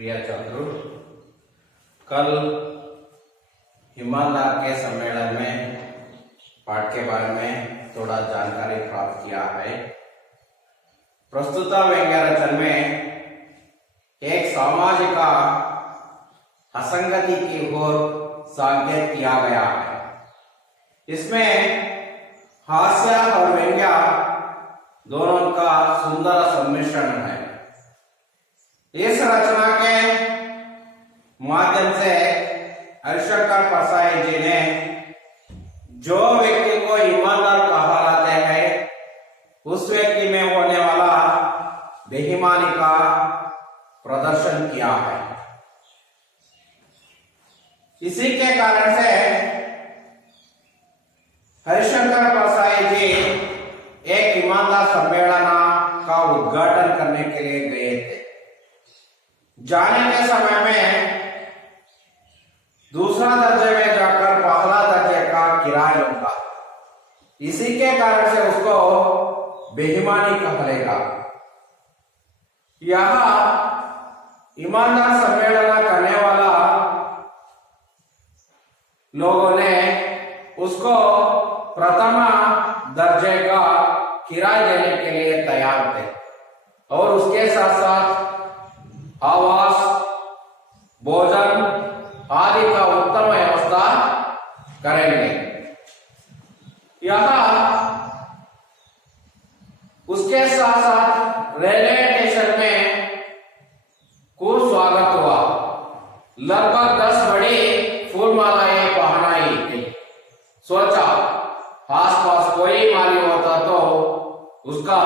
प्रिय छात्रों, कल ईमानदार के सम्मेलन में पाठ के बारे में थोड़ा जानकारी प्राप्त किया है। प्रस्तुत व्यंग्य रचन में एक सामाजिक असंगति की ओर संकेत किया गया है। इसमें हास्य और व्यंग्य दोनों का सुंदर सम्मिश्रण है। इस रचना के माध्यम से हरिशंकर परसाई जी ने जो व्यक्ति को ईमानदार कहा जाता है उस व्यक्ति में होने वाला बेईमानी का प्रदर्शन किया है। इसी के कारण से हरिशंकर परसाई जी एक ईमानदार सम्मेलन का उद्घाटन करने के लिए गए थे। जाने के समय में दूसरा दर्जे में जाकर पहला दर्जे का किराया लूंगा, इसी के कारण से उसको बेईमानी कहलेगा। यहाँ ईमानदार सम्मेलन करने वाला लोगों ने उसको प्रथम दर्जे का किराया देने के लिए तैयार थे और उसके साथ साथ आवास, भोजन आदि का उत्तम व्यवस्था करेंगे। यहाँ उसके साथ साथ रेलवे स्टेशन में खूब स्वागत हुआ। लगभग 10 बड़ी फूल मालाएं पहनाई गई। सोचा आसपास कोई माली होता तो उसका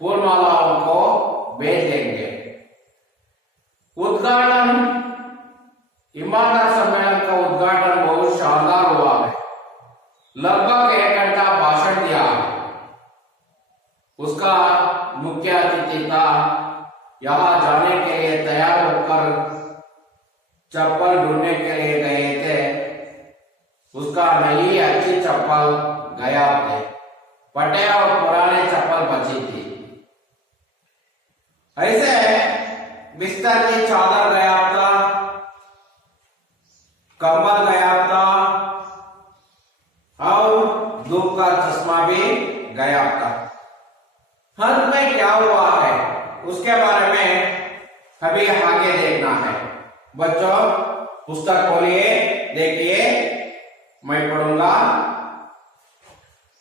फूल मालाओं को बेच देंगे। उद्घाटन, ईमानदार सम्मेलन का उद्घाटन बहुत शानदार हुआ है। लगभग 1 घंटा भाषण दिया। उसका मुख्य अतिथि था। यहाँ जाने के लिए तैयार होकर चप्पल ढूंढने के लिए गए थे। उसका नई अच्छी चप्पल गया थे, फटे और पुराने चप्पल बची थी। ऐसे बिस्तर की चादर गया था, कंबल गया था और धूप का चश्मा भी गया था। अंत में क्या हुआ है उसके बारे में अभी आगे देखना है। बच्चों पुस्तक खोलिए, देखिए, मैं पढ़ूंगा।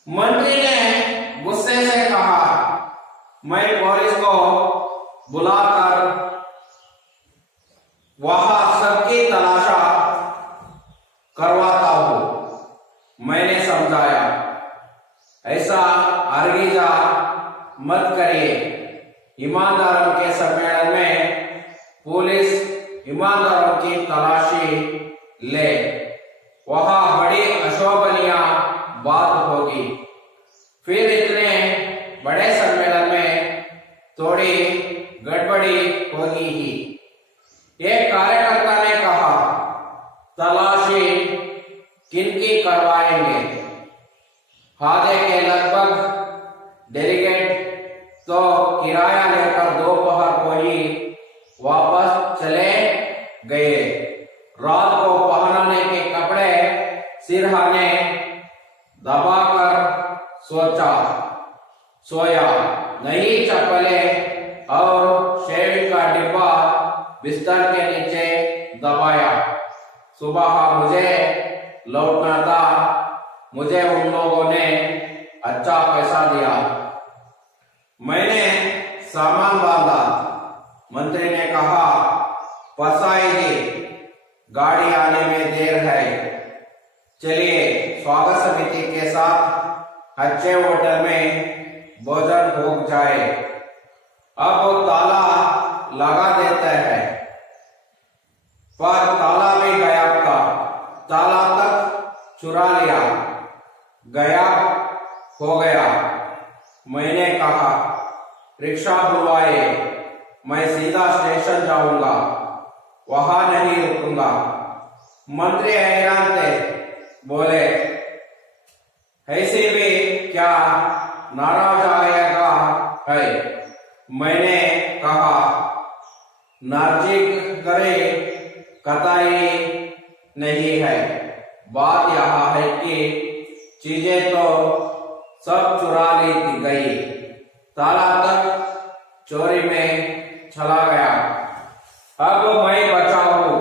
मंत्री ने गुस्से से कहा, मैं पुलिस को बुलाकर वहां सबकी तलाशा करवाता हूं। मैंने समझाया, ऐसा अर्गीजा मत करिए। ईमानदारों के सम्मेलन में पुलिस ईमानदारों की तलाशी ले, वहां बड़ी अशोभनीय बात होगी। फिर इतने बड़े सम्मेलन में थोड़ी गड़बड़ी होगी ही। एक कार्यकर्ता ने कहा, तलाशी किनकी करवाएंगे? आधे के लगभग डेलीगेट तो किराया लेकर दोपहर को ही वापस चले गए। रात को पहनने के कपड़े सिरहाने दबाकर सोया। नई चप्पलें और शेविंग का डिब्बा बिस्तर के नीचे दबाया। सुबह मुझे लौटना था। मुझे उन लोगों ने अच्छा पैसा दिया। मैंने सामान बांधा। मंत्री ने कहा, परसाई जी, गाड़ी आने में देर है, चलिए स्वागत समिति के साथ अच्छे होटल में भोजन हो जाए। अब वो ताला लगा देते हैं। पर ताला भी गायब था। ताला तक चुरा लिया, गायब हो गया। मैंने कहा, रिक्शा बुलवाए, मैं सीधा स्टेशन जाऊंगा, वहां नहीं रुकूंगा। मंत्री हैरान थे, बोले, ऐसे भी क्या नाराज आएगा है? मैंने कहा, नार्जिक करे कतई नहीं है। बात यह है कि चीजें तो सब चुरा ली गई, ताला तक चोरी में चला गया। अब मैं बचा हूं,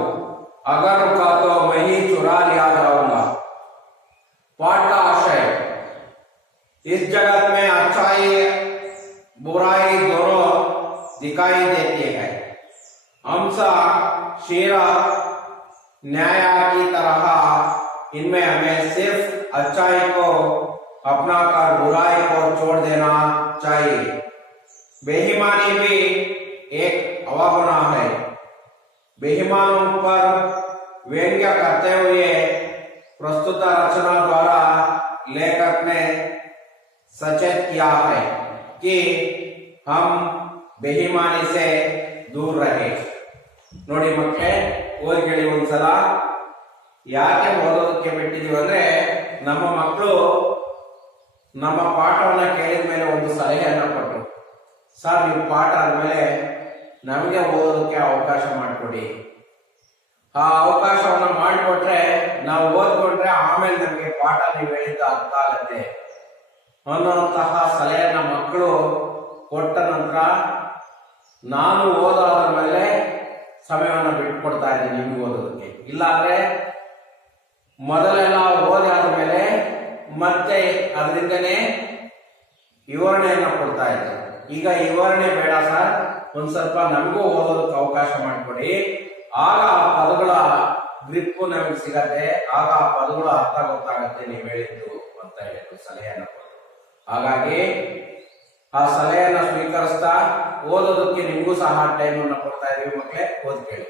अगर रुका तो मैं ही चुरा लिया जाऊंगा। पाठ का आशय, इस जगत में अच्छाई बुराई दोनों दिखाई देती है। हमसा शीरा न्याय की तरह इनमें हमें सिर्फ अच्छाई को अपना कर बुराई को छोड़ देना चाहिए। बेईमानी भी एक अवगुण है। बेईमानों पर व्यंग्य करते हुए प्रस्तुत रचना द्वारा लेखक ने सचेत किया है कि हम बेईमानी से दूर रहे। ನೋಡಿ ಮಕ್ಕಳೇ, ಓದ್ಕೊಳ್ಳಿ ಒಂದ್ಸಲ. ಯಾಕೆ ಓದೋದಕ್ಕೆ ಬಿಟ್ಟಿದೀವಿ ಅಂದ್ರೆ, ನಮ್ಮ ಮಕ್ಕಳು ನಮ್ಮ ಪಾಠವನ್ನ ಕೇಳಿದ ಮೇಲೆ ಒಂದು ಸಲಹೆಯನ್ನ ಕೊಟ್ಟರು. ಸರ್, ನೀವು ಪಾಠ ಆದ್ಮೇಲೆ ನಮಗೆ ಓದೋದಕ್ಕೆ ಅವಕಾಶ ಮಾಡಿಕೊಡಿ. ಆ ಅವಕಾಶವನ್ನ ಮಾಡಿಕೊಟ್ರೆ ನಾವು ಓದ್ಕೊಂಡ್ರೆ ಆಮೇಲೆ ನಮಗೆ ಪಾಠ ನೀವು ಹೇಳಿದ್ದು ಅರ್ಥ ಆಗತ್ತೆ ಅನ್ನುವಂತಹ ಸಲಹೆಯನ್ನ ಮಕ್ಕಳು ಕೊಟ್ಟ ನಂತರ ನಾನು ಓದಾದ ಮೇಲೆ ಸಮಯವನ್ನು ಬಿಟ್ಕೊಡ್ತಾ ಇದ್ದೀನಿ ನಿಮ್ಗೆ ಓದೋದಕ್ಕೆ. ಇಲ್ಲಾಂದ್ರೆ ಮೊದಲೆಲ್ಲ ಓದಾದ ಮೇಲೆ ಮತ್ತೆ ಅದರಿಂದನೇ ವಿವರಣೆಯನ್ನ ಕೊಡ್ತಾ ಇದ್ರು. ಈಗ ವಿವರಣೆ ಬೇಡ ಸರ್, ಒಂದ್ ಸ್ವಲ್ಪ ನಮಗೂ ಓದೋದಕ್ಕೆ ಅವಕಾಶ ಮಾಡಿಕೊಡಿ, ಆಗ ಆ ಪದಗಳ ಗ್ರಿಪ್ಪು ನಮಗೆ ಸಿಗತ್ತೆ, ಆಗ ಆ ಪದಗಳ ಅರ್ಥ ಗೊತ್ತಾಗತ್ತೆ ನೀವು ಹೇಳಿದ್ದು ಅಂತ ಹೇಳಿದ್ರು, ಸಲಹೆಯನ್ನ ಕೊಟ್ಟರು. ಹಾಗಾಗಿ ಆ ಸಲಹೆಯನ್ನ ಸ್ವೀಕರಿಸ್ತಾ ಓದೋದಕ್ಕೆ ನಿಮಗೂ ಸಹ ಟೈಮ್ ಅನ್ನು ಕೊಡ್ತಾ ಇದೀವಿ. ಮಕ್ಕಳೇ, ಓದ್ ಕೇಳಿ.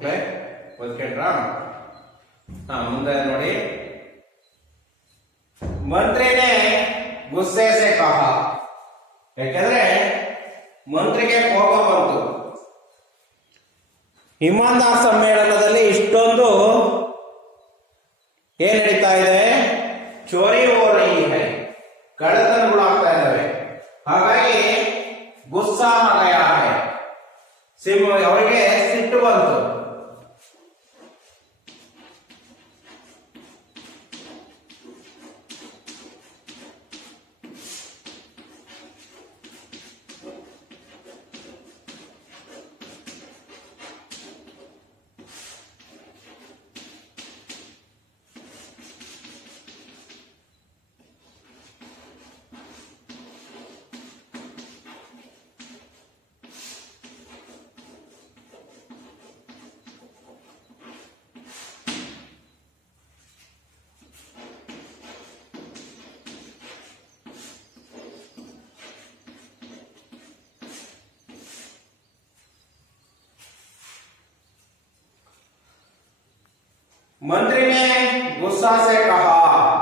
ಮಕ್ಕಳೇ ಓದ್ಕೊಂಡ್ರಾ? ಮುಂದೆ ನೋಡಿ, मंत्री ने गुस्से से कहा, ಯಾಕೆಂದ್ರೆ ಮಂತ್ರಿಗೆ ಕೋಪ ಬಂತು. ಇಮಾನ್ದಾರ್ ಸಮ್ಮೇಳನದಲ್ಲಿ ಇಷ್ಟೊಂದು ಏನ್ ನಡೀತಾ ಇದೆ, ಚೋರಿ ಹೋ ರಹಿ ಹೈ, ಕಳ್ಳತನಗಳಾಗ್ತಾ ಇದ್ದಾವೆ. ಹಾಗಾಗಿ ಗುಸ್ಸಾ ಆಗಯಾ ಹೈ, ಅವರಿಗೆ ಸಿಟ್ಟು ಬಂತು. मंत्री ने गुस्सा से कहा,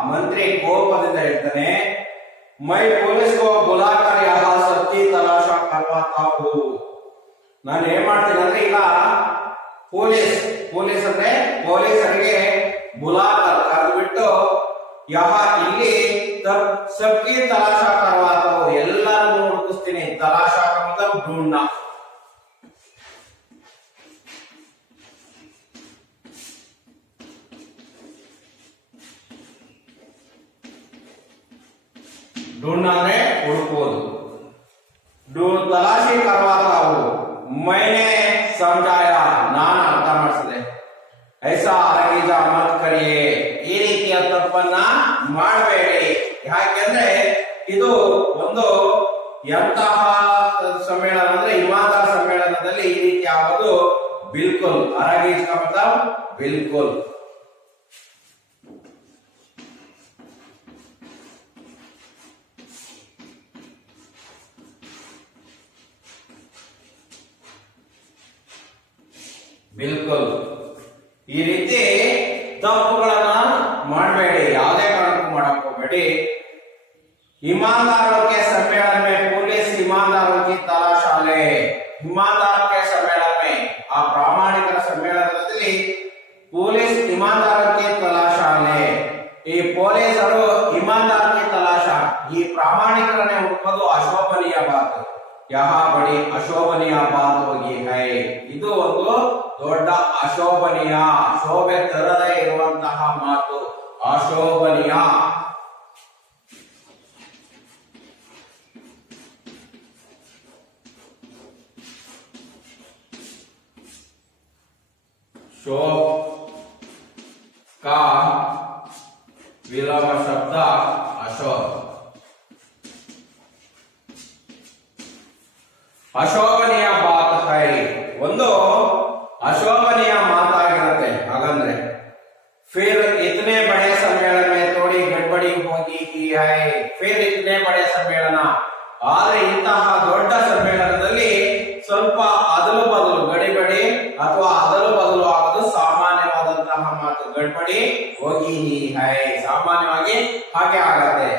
मंत्री ಕೋಪದಿಂದ ಹೇಳ್ತಾನೆ, मैं पुलिस को बुलाकर यहाँ सबकी तलाशा करवाता हूँ. ನಾನು ಏನ್ ಮಾಡ್ತೀನಿ ಅಂದ್ರೆ, ಈಗ ಪೊಲೀಸ್ ಅಂದ್ರೆ ಪೊಲೀಸರಿಗೆ ಬುಲಾಕರ್ ಕರೆದುಬಿಟ್ಟು ಇಲ್ಲಿ सबकी तलाशा करवाता हूँ, ಎಲ್ಲರನ್ನು ಹುಡುಕಿಸ್ತೀನಿ. तलाशा का मतलब ढूंढना. ढूंढना ಅಂದ್ರೆ ಹುಡುಕುವುದು. तलाशी करवाता हूँ, मैंने समझाया, ನಾನು ಅರ್ಥ ಮಾಡಿಸಿದೆ. ऐसा आरगीजा मत करिए, ಈ ರೀತಿಯ ತಪ್ಪನ್ನ ಮಾಡಬೇಡಿ. ಯಾಕೆಂದ್ರೆ ಇದು ಒಂದು ಎಂತಹ ಸಮ್ಮೇಳನ ಅಂದ್ರೆ ಇಮಾನ್ದಾರ್ ಸಮ್ಮೇಳನದಲ್ಲಿ ಈ ರೀತಿ ಆಗೋದು ಬಿಲ್ಕುಲ್ ಆರಗೀಜ್ का मतलब बिल्कुल. ಬಿಲ್ಕುಲ್ ಈ ರೀತಿ ತಪ್ಪುಗಳನ್ನ ಮಾಡಬೇಡಿ, ಯಾವುದೇ ಕಾರಣಕ್ಕೂ ಮಾಡಕ್ ಹೋಗಬೇಡಿ. ईमानदारों के सम्मेलन में पुलिस ईमानदारों की तलाशा ले. ईमानदार के सम्मेलन में, ಆ ಪ್ರಾಮಾಣಿಕರ ಸಮ್ಮೇಳನದಲ್ಲಿ ಪೊಲೀಸ್ ईमानदारों की तलाशा ले. ಈ ಪೊಲೀಸರು ईमानदार की तलाशा, ಈ ಪ್ರಾಮಾಣಿಕರನ್ನೇ ಹುಡುಕೋದು ಅಶೋಭನೀಯ ಬಾತ್. यहाँ बड़ी अशोभनीय बात होगी है. ಇದು ಒಂದು ದೊಡ್ಡ ಅಶೋಭನೀಯ, ಶೋಭೆ ತರದೇ ಇರುವಂತಹ ಮಾತು, ಅಶೋಭನೀಯ. शोभ का विलोम शब्द अशोभ. ಅಶೋಭನೀಯ ಬಾತ್ ಹೈ, ಒಂದು ಅಶೋಭನೀಯ ಮಾತಾಗಿರುತ್ತೆ. ಹಾಗಂದ್ರೆ फिर इतने बड़े सम्मेलन में थोड़ी गड़बड़ी होगी ही है. फिर इतने बड़े सम्मेलन, ಆದ್ರೆ ಇಂತಹ ದೊಡ್ಡ ಸಮ್ಮೇಳನದಲ್ಲಿ ಸ್ವಲ್ಪ ಅದಲು ಬದಲು, ಗಡಿಬಡಿ ಅಥವಾ ಅದಲು ಬದಲು ಆಗೋದು ಸಾಮಾನ್ಯವಾದಂತಹ ಮಾತು. ಗಡ್ಬಡಿ ಹೋಗಿ ಹಿ ಹೈ, ಸಾಮಾನ್ಯವಾಗಿ ಹಾಗೆ ಆಗತ್ತೆ.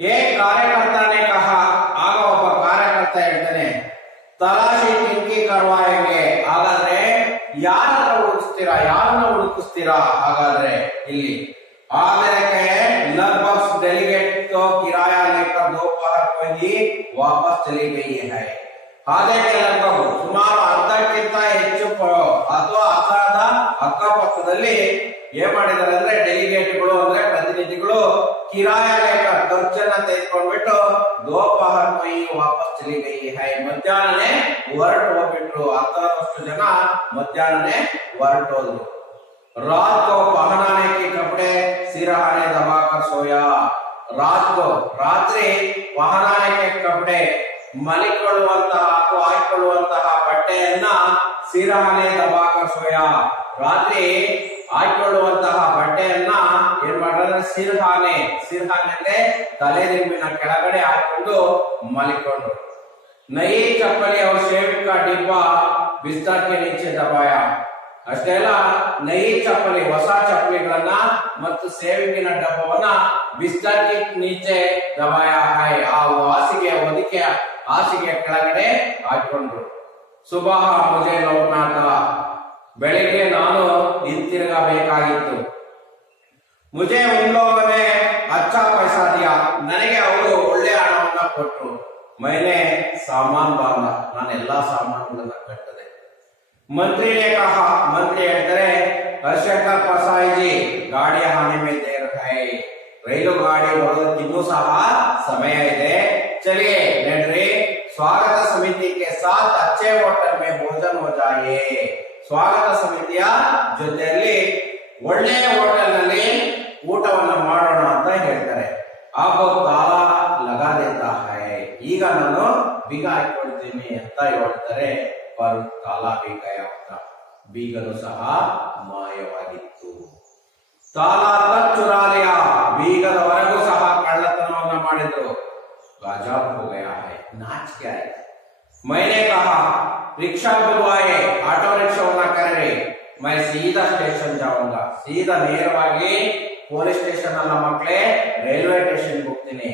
एक कार्यकर्ता ने कहा, ಆಗ ಒಬ್ಬ ಕಾರ್ಯಕರ್ತ ಹೇಳ್ತಾನೆ, ತಲಾಶಿ ಟಿಂಕಿ ಕರ್ವಾಯಂಗೆ. ಹಾಗಾದ್ರೆ ಯಾರನ್ನ ಹುಡುಕಿಸ್ತೀರಾ? ಹಾಗಾದ್ರೆ ಇಲ್ಲಿ ಆದ್ರೆ लगभग डेलीगेट तो किराया लेकर दोपहर को ही वापस चली गई है. ಅದಕ್ಕೆ लगभग ಸುಮಾರು ಅರ್ಧಕ್ಕಿಂತ ಹೆಚ್ಚು ಅಥವಾ ಅರ್ಧದ ಅಕ್ಕಪಕ್ಕದಲ್ಲಿ ಏನ್ ಮಾಡಿದ್ದಾರೆ ಅಂದ್ರೆ, ಡೆಲಿಗೇಟ್ಗಳು ಅಂದ್ರೆ ಪ್ರತಿನಿಧಿಗಳು ಕಿರಾಯ ಲೇಖ ಖರ್ಚನ್ನ ತೆಗೆದುಕೊಂಡ್ಬಿಟ್ಟು ದೋಪಹರ್ ಮೈ ವಾಪಸ್ ಚಲಿ ಗೈ ಹೈ, ಮಧ್ಯಾಹ್ನನೇ ಹೊರಟು ಹೋಗ್ಬಿಟ್ರು. 10 ಜನ ಮಧ್ಯಾಹ್ನನೇ ಹೊರಟೋದ್ರು. रात को पहनाने के कपड़े सिरहाने दबाकर सोया. रात को ರಾತ್ರಿ ಪಹನಾನೆ ಕೆ ಕಪಡೆ, ಮಲಿಕೊಳ್ಳುವಂತಹ ಅಥವಾ ಹಾಕಿಕೊಳ್ಳುವಂತಹ ಬಟ್ಟೆಯನ್ನ ಸಿರಹಾನೆ ದಬಾಕರ್ ಸೋಯ, ರಾತ್ರಿ ಹಾಕಿಕೊಳ್ಳುವಂತಹ ಬಟ್ಟೆಯನ್ನ ಏನ್ ಮಾಡಿದ್ರೆ ಸಿರ್ಹಾನೆ ಅಂದ್ರೆ ತಲೆದಿಂಬಿನ ಕೆಳಗಡೆ ಹಾಕೊಂಡು ಮಲಿಕೊಂಡ್ರು. ನೈ ಚಪ್ಪಲಿ और शेव का डिब्बा बिस्तर के नीचे दबाया. ಅಷ್ಟೇ ಅಲ್ಲ, ನೈ ಚಪ್ಪಲಿ ಹೊಸ ಚಪ್ಪಲಿಗಳನ್ನ ಮತ್ತು ಸೇವಿಂಗಿನ ಡಬ್ಬವನ್ನ ಬಿಸ್ತರ ಕೆ ನೀಚೆ ದಬಾಯಾ ಹೈ, ಆ ಹಾಸಿಗೆ ಹೊದಿಕೆ ಹಾಸಿಗೆ ಕೆಳಗಡೆ ಹಾಕೊಂಡ್ರು. ಸುಬಹ ಮುಜೆ ಲೌಟ್ನಾ ಥಾ, ಬೆಳಿಗ್ಗೆ ನಾನು ಹಿಂತಿರುಗಬೇಕಾಗಿತ್ತು. ಮುಜೆ ಉನ್ ಲೋಗನೆ ಅಚ್ಚಾ ಪೈಸಾ ದಿಯಾ, ನನಗೆ ಅವರು ಒಳ್ಳೆ ಹಣವನ್ನ ಕೊಟ್ಟರು. ಮೈನೆ ಸಾಮಾನ್ ಬಾಂಧ, ನಾನು ಎಲ್ಲಾ ಸಾಮಾನುಗಳನ್ನ ಕಟ್ಟದೆ. ಮಂತ್ರಿ ನೇ ಕಹಾ, ಮಂತ್ರಿ ಹೇಳ್ತಾರೆ ಹರ್ಷಕರ್ ಪಸಾಯಿಜಿ ಗಾಡಿಯ ಹಾನಿ ಮೇ ದೇರ್ ಹೈ, ರೈಲು ಗಾಡಿ ಬರೋದಕ್ಕೆ ಇನ್ನೂ ಸಹ ಸಮಯ ಇದೆ. ಚಲಿಯೇ ನಡ್ರಿ, ಸ್ವಾಗತ ಸಮಿತಿ ಕೆ ಸಾಥ್ ಅಚ್ಚೆ ಹೋಟೆಲ್ ಮೇ ಭೋಜನ್ ಹೋ ಜಾಯೇ, ಸ್ವಾಗತ ಸಮಿತಿಯ ಜೊತೆಯಲ್ಲಿ ಒಳ್ಳೆಯ ಹೋಟೆಲ್ ನಲ್ಲಿ ಊಟವನ್ನ ಮಾಡೋಣ ಅಂತ ಹೇಳ್ತಾರೆ. ಆಗ ತಾಲ ಲಗಾ ದೇತಾ ಹೈ, ಈಗ ನಾನು ಬೀಗ ಹಾಕೊಳ್ತೀನಿ ಅಂತ ಹೇಳ್ತಾರೆ. ಪರ್ ತಾಲ ಬಿ ಗಯಾ ಅಂತ, ಬೀಗನು ಸಹ ಮಾಯವಾಗಿತ್ತು. ತಾಲ ತಕ್ ಚುರಾ ಲಿಯಾ, ಬೀಗದವರೆಗೂ ಸಹ ಕಳ್ಳತನವನ್ನ ಮಾಡಿದ್ರು. ಗಜಬ್ ಹೋ ಗಯಾ ಹೈ, ನಾಚಿಕೆ ಆಯ್ತು. ಮೈನೆ ಕಹಾ रिक्शा बुलवाए, ऑटो रिक्शावನ್ನ ಕರೆರಿ, मैं सीधा स्टेशन जाऊंगा, सीधा ನೇರವಾಗಿ ಪೊಲೀಸ್ ಸ್ಟೇಷನ್ ಅಲ್ಲ ಮಕ್ಕಳೇ, ರೈಲ್ವೆ ಸ್ಟೇಷನ್ ಹೋಗ್ತೀನಿ.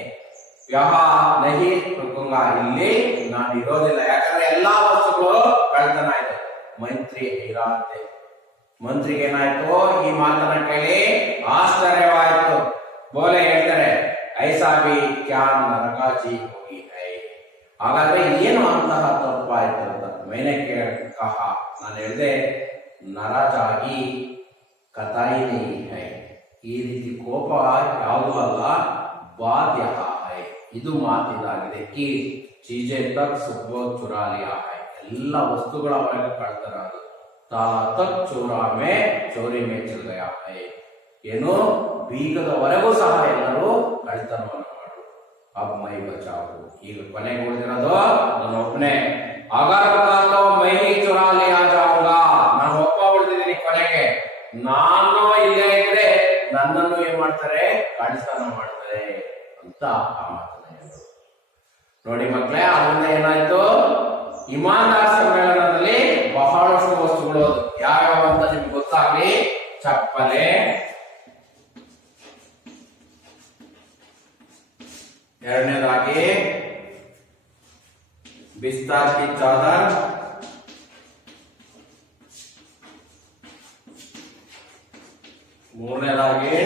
ಯಹಾ ನಹಿ ರುಕೂಂಗಾ, ಇಲ್ಲಿ ನಾನು ಇರೋದಿಲ್ಲ, ಯಾಕಂದ್ರೆ ಎಲ್ಲಾ ವಸ್ತುಗಳು ಕಳ್ತನ ಇದೆ. ಮಂತ್ರಿ ಹೈರಾಣತೆ, ಮಂತ್ರಿಗೆ ಏನಾಯ್ತು ಈ ಮಾತನ್ನ ಕೇಳಿ ಆಶ್ಚರ್ಯವಾಯ್ತು. ಬೋಲೆ ಹೇಳ್ತಾರೆ ಐಸಾ ಬಿ ಕ್ಯಾ ನರಕಾಜಿ ಹೋಗಿ ಹೈ, ಹಾಗಾದ್ರೆ ಏನು ಅಂತಹ ತಪ್ಪಾಯ್ತು ಅಂತ. ಮೈನೆ ಕಹ, ನಾನು ಹೇಳಿದೆ ನರಾಜಾಗಿ ಕತಾಯಿ ನಹಿ ಹೈ, ಈ ರೀತಿ ಕೋಪ ಯಾವುದು ಅಲ್ಲ, ಬಾತ್ ಯಹ ಹೈ, ಇದು ಮಾತಿದಾಗಿದೆ. ಕಿ ಚೀಜೆ ತಕ್ ಸುಬ್ಬ ಚುರಾ ಲಿಯಾ ಹೈ, ಎಲ್ಲ ವಸ್ತುಗಳ ಒಳಗೆ ಕಳ್ತನ ಅದು. ತಾಲ ತಕ್ ಚೋರಾ ಮೇ ಚೋರಿ ಮೇ ಚಲ್ ಗಯಾ ಹೈ, ಏನು ಬೀಗದವರೆಗೂ ಸಹ ಎಲ್ಲರೂ ಕಳ್ತನವನ್ನು ಮಾಡು. ಅಬ್ ಮೈ ಬಚಾವು, ಈಗ ಕೊನೆಗೆ ಉಳಿದಿರೋದು ನಾನು ಒಬ್ಬನೇ. ಅಗರ್ ಮೈ ಚುರಾ ಲಿಯಾ ಜಾऊंगा, ನಾನು ಒಬ್ಬ ಉಳಿದಿದ್ದೀನಿ ಕೊನೆಗೆ, ನಾನು ಇಲ್ಲೇ ಇದ್ರೆ ನನ್ನನ್ನು ಏನ್ ಮಾಡ್ತಾರೆ, ಕಳ್ತನ ಮಾಡ್ತಾರೆ ಅಂತ ಆ ಮಾತನ್ನ ಹೇಳಿದ್ರು. ನೋಡಿ ಮಕ್ಕಳೇ, ಅದರಿಂದ ಏನಾಯ್ತು, ಇಮಾನ್ದಾರ್ ಸಮ್ಮೇಳನದಲ್ಲಿ ಬಹಳಷ್ಟು ವಸ್ತುಗಳು ಯಾವ್ಯಾವ ಅಂತ ನಿಮ್ಗೆ ಗೊತ್ತಾಗ್ಲಿ. ಚಪ್ಪಲೆ, ಎರಡನೇದಾಗಿ बिस्तर की चादर, ಮೂರನೇದಾಗಿ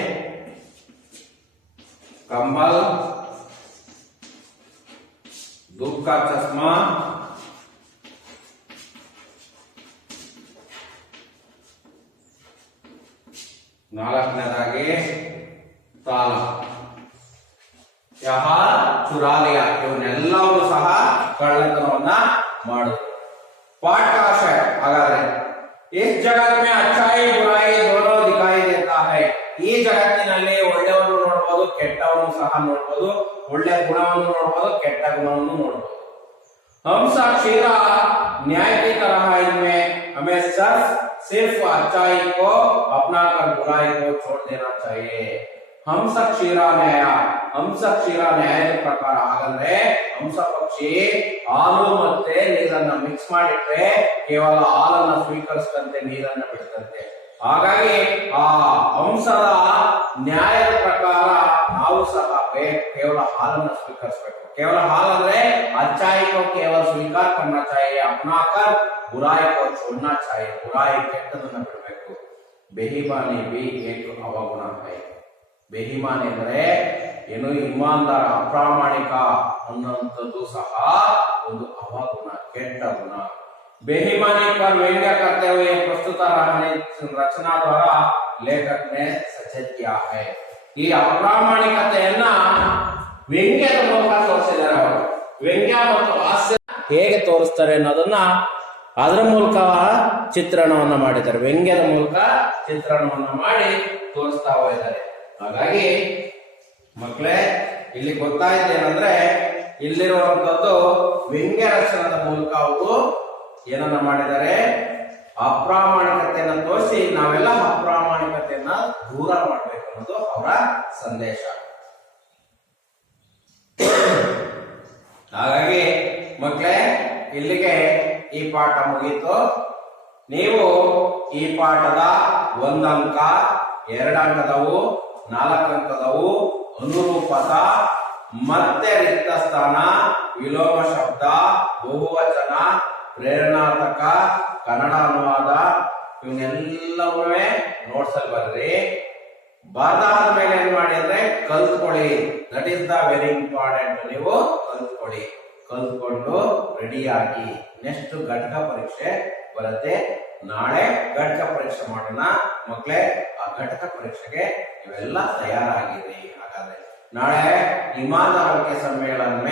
कंबल, धूप का चश्मा, ನಾಲ್ಕನೇದಾಗಿ ತಾಲ. ಯಹ ಚುರಾ ಲಿಯಾ, ಇವನ್ನೆಲ್ಲವೂ ಸಹ ಕಳ್ಳತನವನ್ನ ಮಾಡಿದ್ರು. ಪಾಠ ಆಶಯ, ಹಾಗಾದ್ರೆ ಇಸ್ ಜಗತ್ ಮೇ ಅಚ್ಚಾಯಿ ಬುರಾಯಿ ದೋನೋ ದಿಖಾಯಿ ದೇತಾ ಹೈ, ಈ ಜಗತ್ತಿನಲ್ಲಿ ಒಳ್ಳೆಯನ್ನು ನೋಡಬಹುದು, ಕೆಟ್ಟವನ್ನು ಸಹ ನೋಡಬಹುದು, ಒಳ್ಳೆ ಗುಣವನ್ನು ನೋಡಬಹುದು, ಕೆಟ್ಟ ಗುಣವನ್ನು ನೋಡಬಹುದು. ಹಂಸ ಕ್ಷೀರ ನ್ಯಾಯ की तरह है, इनमें हमें सिर्फ अच्छाई को अपना कर बुराई को छोड़ देना चाहिए. ಹಂಸ ಕ್ಷೀರ ನ್ಯಾಯ, ಹಂಸ ಕ್ಷೀರ ನ್ಯಾಯದ ಪ್ರಕಾರ, ಹಾಗಂದ್ರೆ ಹಂಸ ಪಕ್ಷಿ ಹಾಲು ಮತ್ತೆ ನೀರನ್ನ ಮಿಕ್ಸ್ ಮಾಡಿಟ್ರೆ ಕೇವಲ ಹಾಲನ್ನ ಸ್ವೀಕರಿಸಿದಂತೆ ನೀರನ್ನ ಬಿಡ್ತಂತೆ. ಹಾಗಾಗಿ ಆ ಹಂಸದ ನ್ಯಾಯದ ಪ್ರಕಾರ ನಾವು ಸಹ ಕೇವಲ ಹಾಲನ್ನ ಸ್ವೀಕರಿಸಬೇಕು. ಕೇವಲ ಹಾಲಂದ್ರೆ अच्छाई को केवल स्वीकार करना चाहिए, अपना कर बुराई को छोड़ना चाहिए, बुराई ಕೆಟ್ಟದನ್ನ ಬಿಡಬೇಕು. ಬೇಹಿಮಾನಿ भी एक ಅವಗುಣ है. ಬೇಹಿಮಾನಿ ಅಂದ್ರೆ ಏನು, ಇಮಾನ್ದಾರ, ಅಪ್ರಾಮಾಣಿಕ ಅನ್ನುವಂಥದ್ದು ಸಹ ಒಂದು ಅವಗುಣ, ಕೆಟ್ಟ ಗುಣ. ಬೇಹಿಮಾನಿ पर व्यंग्य करते हुए प्रस्तुत रचना द्वारा लेखक ने सचेत किया है. ಈ ಅಪ್ರಾಮಾಣಿಕತೆಯನ್ನ ವ್ಯಂಗ್ಯದ ಮೂಲಕ ತೋರಿಸಿದ್ದಾರೆ ಅವರು. ವ್ಯಂಗ್ಯ ಮತ್ತು ಹಾಸ್ಯ ಹೇಗೆ ತೋರಿಸ್ತಾರೆ ಅನ್ನೋದನ್ನ ಅದರ ಮೂಲಕ ಚಿತ್ರಣವನ್ನ ಮಾಡಿದ್ದಾರೆ. ವ್ಯಂಗ್ಯದ ಮೂಲಕ ಚಿತ್ರಣವನ್ನ ಮಾಡಿ ತೋರಿಸ್ತಾ ಹೋಗಿದ್ದಾರೆ. ಹಾಗಾಗಿ ಮಕ್ಕಳೇ, ಇಲ್ಲಿ ಗೊತ್ತಾಯ್ತು ಏನಂದ್ರೆ, ಇಲ್ಲಿರುವಂತದ್ದು ವ್ಯಂಗ್ಯ ರಚನದ ಮೂಲಕ ಅವರು ಏನನ್ನ ಮಾಡಿದ್ದಾರೆ, ಅಪ್ರಾಮಾಣಿಕತೆಯನ್ನ ತೋರಿಸಿ ನಾವೆಲ್ಲ ಅಪ್ರಾಮಾಣಿಕತೆಯನ್ನ ದೂರ ಮಾಡಬೇಕು ಅನ್ನೋದು ಅವರ ಸಂದೇಶ. ಹಾಗಾಗಿ ಮಕ್ಕಳೇ, ಇಲ್ಲಿಗೆ ಈ ಪಾಠ ಮುಗೀತು. ನೀವು ಈ ಪಾಠದ 1 ಅಂಕ 2 ಅಂಕದವು 4 ಅಂಕದವು ಅನುರೂಪದ ಮತ್ತೆ ರಿಕ್ತ ಸ್ಥಾನ ವಿಲೋಮ ಶಬ್ದ ಬಹುವಚನ ಪ್ರೇರಣಾತ್ಮಕ ಕನ್ನಡ ಅನುವಾದ ಇವನ್ನೆಲ್ಲವೂ ನೋಟ್ಸ್ ಅಲ್ಲಿ ಬರ್ರಿ. ಬರದಾದ್ಮೇಲೆ ಏನ್ ಮಾಡಿ ಅಂದ್ರೆ ಕಲ್ತ್ಕೊಳ್ಳಿ. That is the very important. ನೀವು ಕಲ್ತ್ಕೊಳ್ಳಿ, ಕಲ್ತ್ಕೊಂಡು ರೆಡಿ ಆಗಿ. ನೆಕ್ಸ್ಟ್ ಘಟಕ ಪರೀಕ್ಷೆ ಬರುತ್ತೆ. ನಾಳೆ ಘಟಕ ಪರೀಕ್ಷೆ ಮಾಡೋಣ ಮಕ್ಕಳೇ. ಆ ಘಟಕ ಪರೀಕ್ಷೆಗೆ ನೀವೆಲ್ಲ ತಯಾರಾಗಿರಿ. ಹಾಗಾದ್ರೆ ನಾಳೆ ಇಮಾನದಾರಿಕೆ ಸಮ್ಮೇಳನ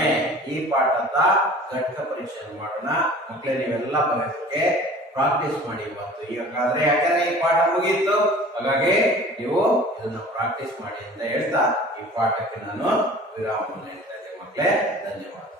ಈ ಪಾಠದ ಘಟಕ ಪರೀಕ್ಷೆಯನ್ನು ಮಾಡೋಣ ಮಕ್ಕಳೇ. ನೀವೆಲ್ಲ ಬರೋದಕ್ಕೆ ಪ್ರಾಕ್ಟೀಸ್ ಮಾಡಿ ಇವತ್ತು. ಹಾಗಾದ್ರೆ ಯಾಕಂದ್ರೆ ಈ ಪಾಠ ಮುಗಿಯಿತು, ಹಾಗಾಗಿ ನೀವು ಇದನ್ನ ಪ್ರಾಕ್ಟೀಸ್ ಮಾಡಿ ಅಂತ ಹೇಳ್ತಾ ಈ ಪಾಠಕ್ಕೆ ನಾನು ವಿರಾಮವನ್ನು ಹೇಳ್ತಾ ಇದ್ದೇನೆ ಮಕ್ಕಳೇ. ಧನ್ಯವಾದ.